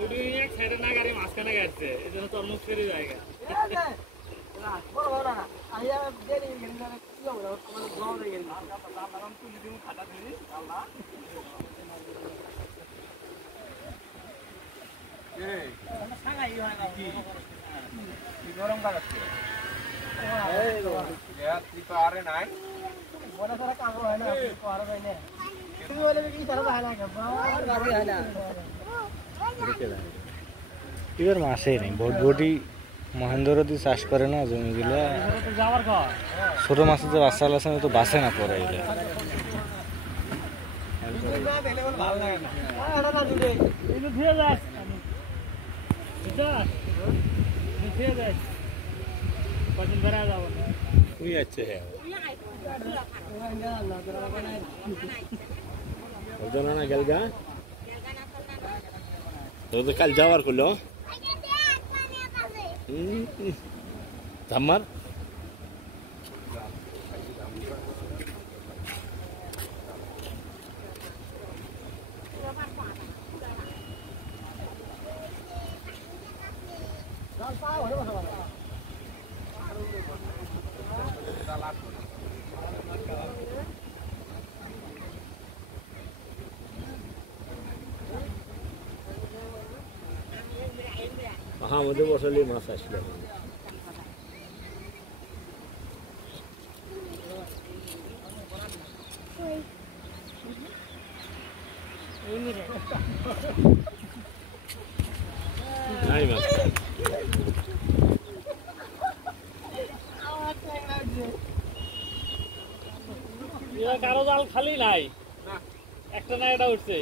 এক সাইডে না গাড়ি মাঝখানে গাড়ছে এই জন্য তরমুজ ফেরি জায়গা গরম কাটাচ্ছে আরে নাই বড় সারা কাম হয় না আর হয় না তুমি বলে কি সারা হয় না গাড়ি হয় না এবার মাসে নেই ভোটভটি মহেন্দ্রদি চাষ করে না জমিগুলা ছোট মাছের যে বাচ্চা আছে তো বাঁচে না পরে এগুলো না গেলগা তো কাল যাওয়ার করলো ধাম্মার আমাদের বসালে মাছ আসলে কারো জাল খালি নাই একটা না এটা উঠছে